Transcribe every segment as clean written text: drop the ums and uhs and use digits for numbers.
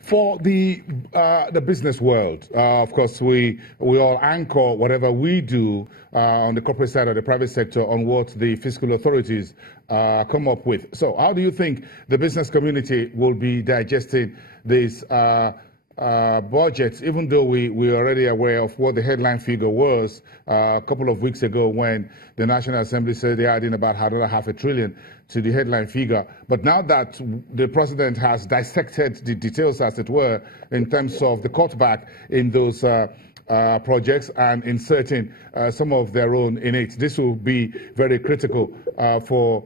For the business world, of course, we all anchor whatever we do on the corporate side or the private sector on what the fiscal authorities come up with. So how do you think the business community will be digesting this budget, even though we're already aware of what the headline figure was a couple of weeks ago when the National Assembly said they added in about another $500 billion to the headline figure. But now that the president has dissected the details, as it were, in terms of the cutback in those projects and inserting some of their own in it, this will be very critical for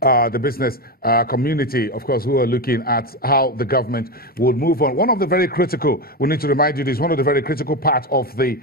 the business community, of course, who are looking at how the government would move on. One of the very critical, we need to remind you this, one of the very critical parts of the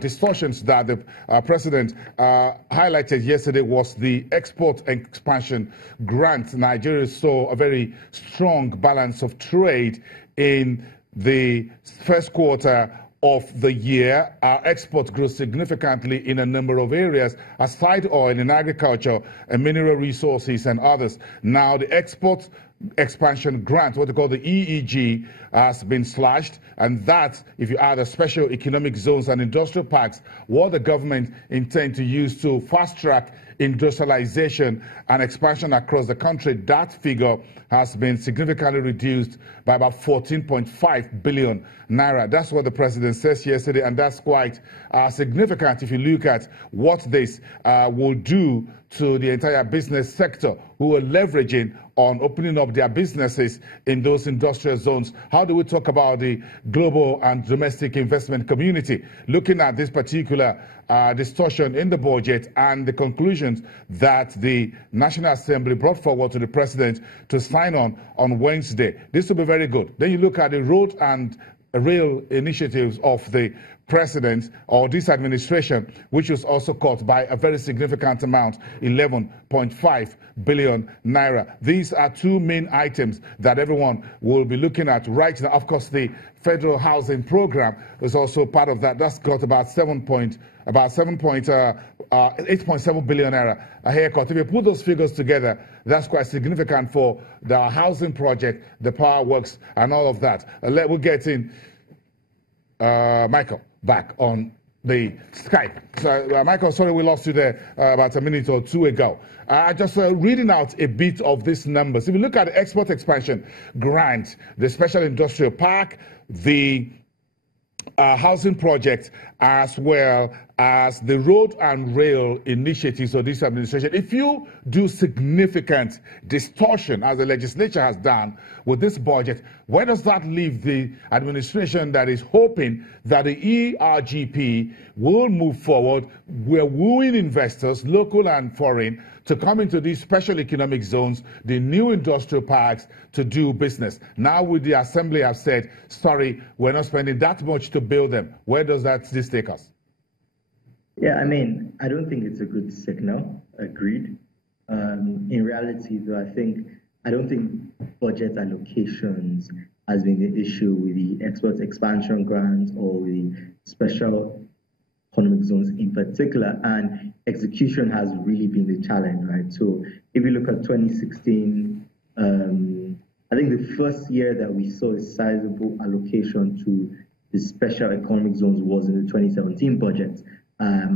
distortions that the president highlighted yesterday was the export expansion grant. Nigeria saw a very strong balance of trade in the first quarter of the year. Our exports grew significantly in a number of areas, aside oil, in agriculture, and mineral resources, and others. Now, the export expansion grant, what they call the EEG, has been slashed, and that, if you add the special economic zones and industrial parks, what the government intends to use to fast-track industrialization and expansion across the country, that figure has been significantly reduced by about 14.5 billion naira. That's what the president says yesterday, and that's quite significant if you look at what this will do to the entire business sector, who are leveraging on opening up their businesses in those industrial zones. How do we talk about the global and domestic investment community looking at this particular distortion in the budget and the conclusions that the National Assembly brought forward to the president to sign on Wednesday? This will be very good. Then you look at the road and rail initiatives of the president or this administration, which was also caught by a very significant amount, 11.5 billion naira. These are two main items that everyone will be looking at right now. Of course, the federal housing program is also part of that. That's got about 8.7 billion naira a haircut. If you put those figures together, that's quite significant for the housing project, the power works, and all of that. We'll get in Michael back on the Skype. So, Michael, sorry we lost you there about a minute or two ago. Just reading out a bit of these numbers. If you look at the export expansion grant, the special industrial park, the housing project, as well as the road and rail initiatives of this administration, if you do significant distortion, as the legislature has done with this budget, where does that leave the administration that is hoping that the ERGP will move forward? We're wooing investors, local and foreign, to come into these special economic zones, the new industrial parks, to do business. Now, with the assembly have said, sorry, we're not spending that much to build them. Where does this take us? Yeah, I mean, I don't think it's a good signal. Agreed. In reality, though, I don't think budget allocations has been the issue with the export expansion grant or the special economic zones in particular, and execution has really been the challenge, right? So if you look at 2016, I think the first year that we saw a sizable allocation to the special economic zones was in the 2017 budget,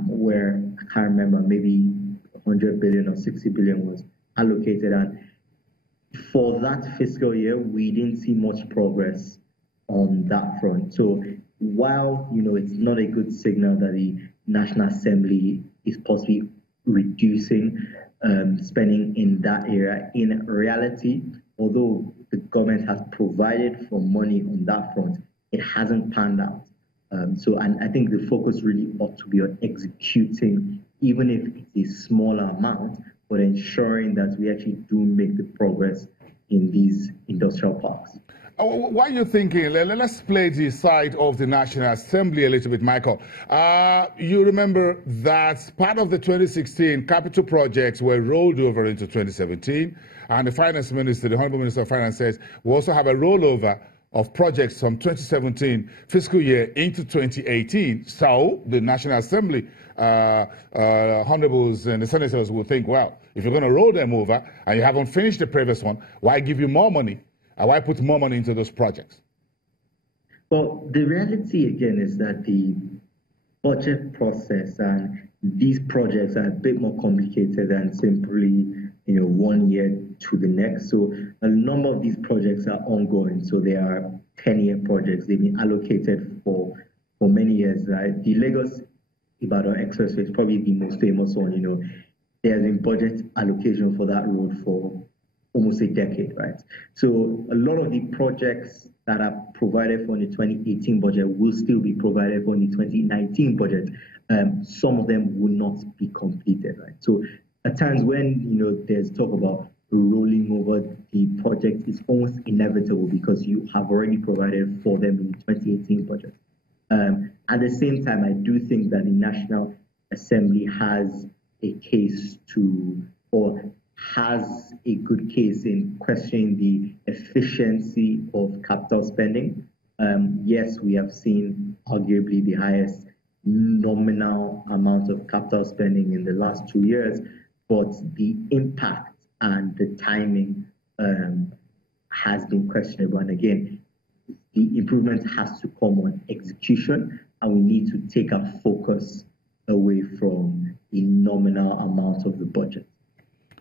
where I can't remember, maybe 100 billion or 60 billion was allocated. And for that fiscal year, we didn't see much progress on that front. So while, it's not a good signal that the National Assembly is possibly reducing spending in that area, in reality, although the government has provided for money on that front, it hasn't panned out. And I think the focus really ought to be on executing, even if it's a smaller amount, but ensuring that we actually do make the progress in these industrial parks. Why are you thinking? Let's play the side of the National Assembly a little bit, Michael. You remember that part of the 2016 capital projects were rolled over into 2017, and the Finance Minister, the Honorable Minister of Finance, says we also have a rollover of projects from 2017 fiscal year into 2018. So the National Assembly honorables and the senators will think, well, if you're going to roll them over and you haven't finished the previous one, why give you more money Why put more money into those projects? Well, the reality again is that the budget process and these projects are a bit more complicated than simply 1 year to the next. So a number of these projects are ongoing. So they are 10-year projects. They've been allocated for many years. Right? The Lagos Ibadan Expressway is probably the most famous one. There has been budget allocation for that road for almost a decade, right? So a lot of the projects that are provided for in the 2018 budget will still be provided for in the 2019 budget. Some of them will not be completed, right? So at times when there's talk about rolling over the project, it's almost inevitable because you have already provided for them in the 2018 budget. At the same time, I do think that the National Assembly has a case has a good case in questioning the efficiency of capital spending. Yes, we have seen arguably the highest nominal amount of capital spending in the last 2 years, but the impact and the timing has been questionable. And again, the improvement has to come on execution, and we need to take our focus away from the nominal amount of the budget.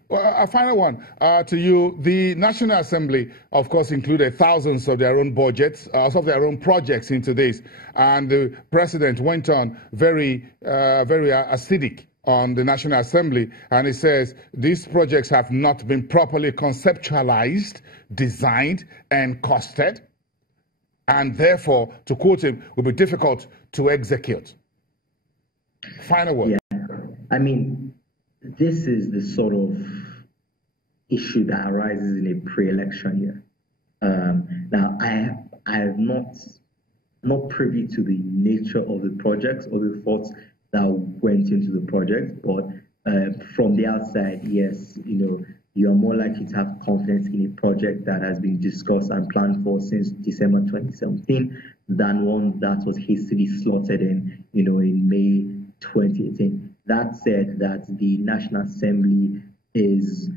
Well, a final one to you. The National Assembly, of course, included thousands of their own budgets, of their own projects into this. And the president went on very acidic on the National Assembly. And he says these projects have not been properly conceptualized, designed, and costed. And therefore, to quote him, will be difficult to execute. Final word. Yeah. I mean, this is the sort of issue that arises in a pre-election year. Now, I have not privy to the nature of the projects or the thoughts that went into the project, but from the outside, yes, you are more likely to have confidence in a project that has been discussed and planned for since December 2017 than one that was hastily slotted in May 2018. That said, that the National Assembly is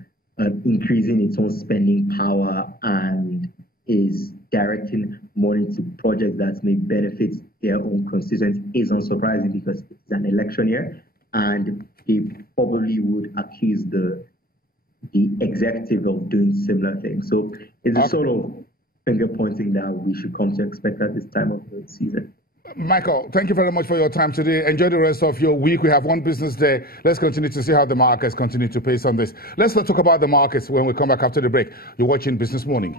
increasing its own spending power and is directing money to projects that may benefit their own constituents is unsurprising because it's an election year, and they probably would accuse the executive of doing similar things. So it's a sort of finger pointing that we should come to expect at this time of the season. Michael, thank you very much for your time today. Enjoy the rest of your week. We have one business day. Let's continue to see how the markets continue to pace on this. Let's not talk about the markets when we come back after the break. You're watching Business Morning.